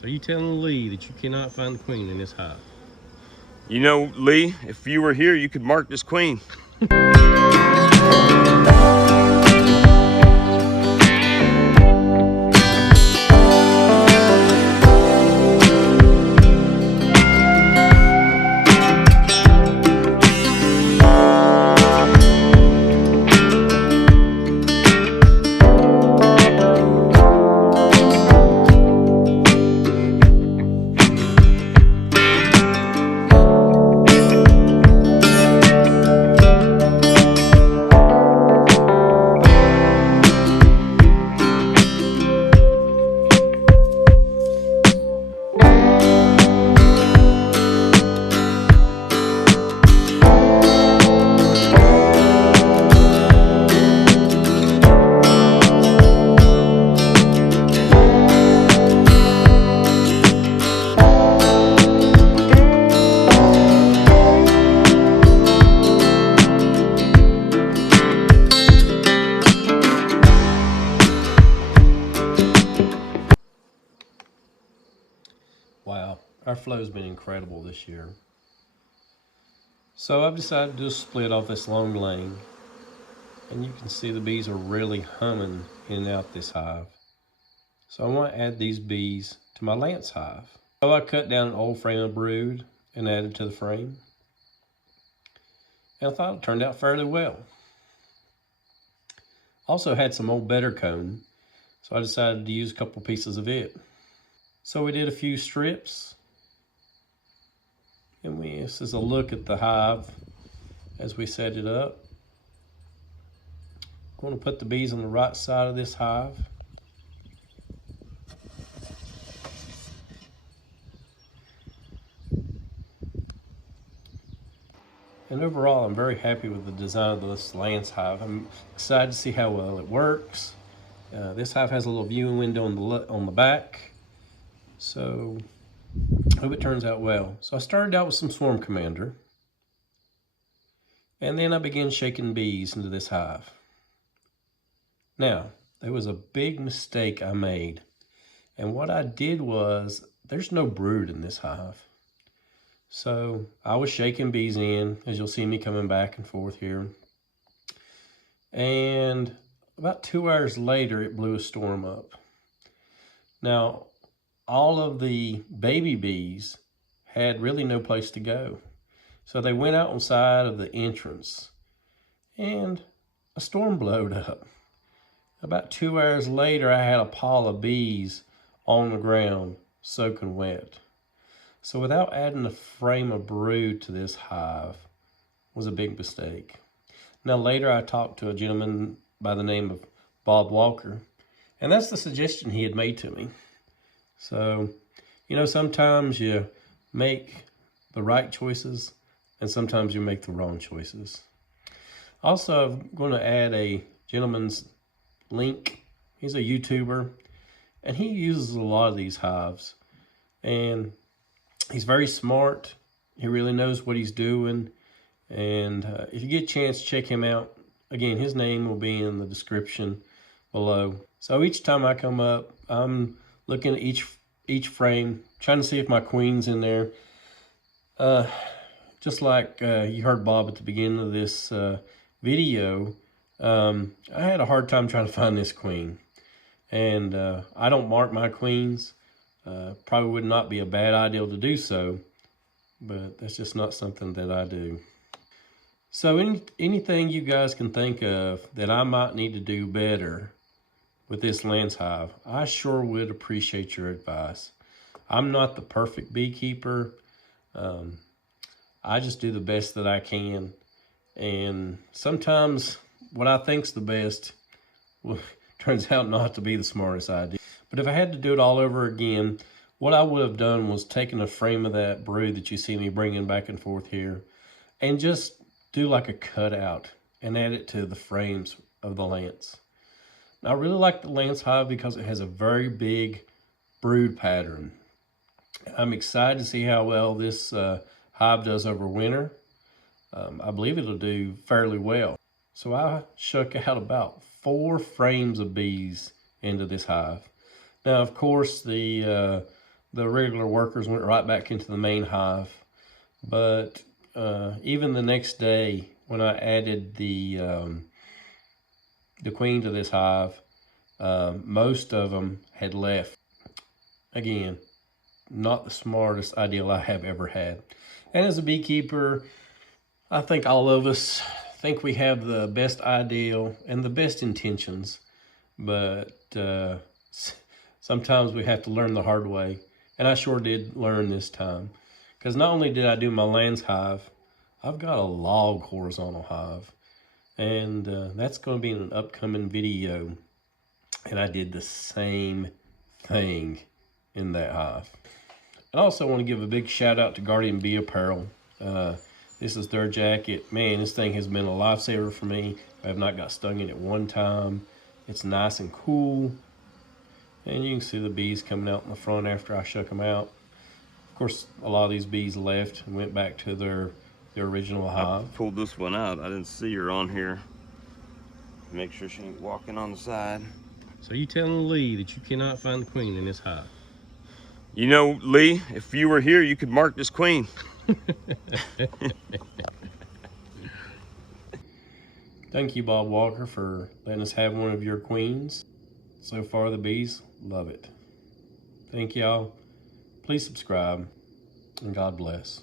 So you telling Lee that you cannot find the queen in this hive? You know, Lee, if you were here, you could mark this queen. Wow, our flow's been incredible this year. So I've decided to just split off this long lane, and you can see the bees are really humming in and out this hive. So I want to add these bees to my lance hive. So I cut down an old frame of brood and added to the frame. And I thought it turned out fairly well. Also had some old better comb, so I decided to use a couple pieces of it. So we did a few strips, and this is a look at the hive as we set it up. I'm going to put the bees on the right side of this hive. And overall, I'm very happy with the design of this Layens hive. I'm excited to see how well it works. This hive has a little viewing window on the back, so I hope it turns out well. So I started out with some Swarm Commander, and then I began shaking bees into this hive. Now, there was a big mistake I made, and what I did was, there's no brood in this hive. So I was shaking bees in, as you'll see me coming back and forth here. And about 2 hours later, it blew a storm up. Now, all of the baby bees had really no place to go. So they went out on the side of the entrance, and a storm blowed up. About 2 hours later, I had a pile of bees on the ground, soaking wet. So without adding a frame of brood to this hive was a big mistake. Now later I talked to a gentleman by the name of Bob Walker, and that's the suggestion he had made to me. So, you know, sometimes you make the right choices and sometimes you make the wrong choices. Also, I'm going to add a gentleman's link. He's a YouTuber, and he uses a lot of these hives, and he's very smart. He really knows what he's doing. And if you get a chance, check him out. Again, his name will be in the description below. So each time I come up, I'm looking at each frame, trying to see if my queen's in there. Just like you heard Bob at the beginning of this video, I had a hard time trying to find this queen. And I don't mark my queens. Probably would not be a bad idea to do so, but that's just not something that I do. So anything you guys can think of that I might need to do better with this lance hive, I sure would appreciate your advice. I'm not the perfect beekeeper. I just do the best that I can, and sometimes what I think's the best turns out not to be the smartest idea. But if I had to do it all over again, what I would have done was taken a frame of that brood that you see me bringing back and forth here and just do like a cutout and add it to the frames of the lance. Now, I really like the lance hive because it has a very big brood pattern. I'm excited to see how well this hive does over winter. I believe it'll do fairly well. So I shook out about 4 frames of bees into this hive. Now, of course, the the regular workers went right back into the main hive. But even the next day, when I added the queen to this hive, most of them had left. Again, not the smartest ideal I have ever had. And as a beekeeper, I think all of us think we have the best ideal and the best intentions, but sometimes we have to learn the hard way. And I sure did learn this time. Because not only did I do my Layens hive, I've got a log horizontal hive. And that's going to be in an upcoming video. And I did the same thing in that hive. I also want to give a big shout out to Guardian Bee Apparel. This is their jacket. Man, this thing has been a lifesaver for me. I have not got stung in it one time. It's nice and cool. And you can see the bees coming out in the front after I shook them out. Of course, a lot of these bees left and went back to their original hive. I pulled this one out. I didn't see her on here. Make sure she ain't walking on the side. So you telling Lee that you cannot find the queen in this hive? You know, Lee, if you were here, you could mark this queen. Thank you, Bob Walker, for letting us have one of your queens. So far, the bees love it. Thank y'all. Please subscribe, and God bless.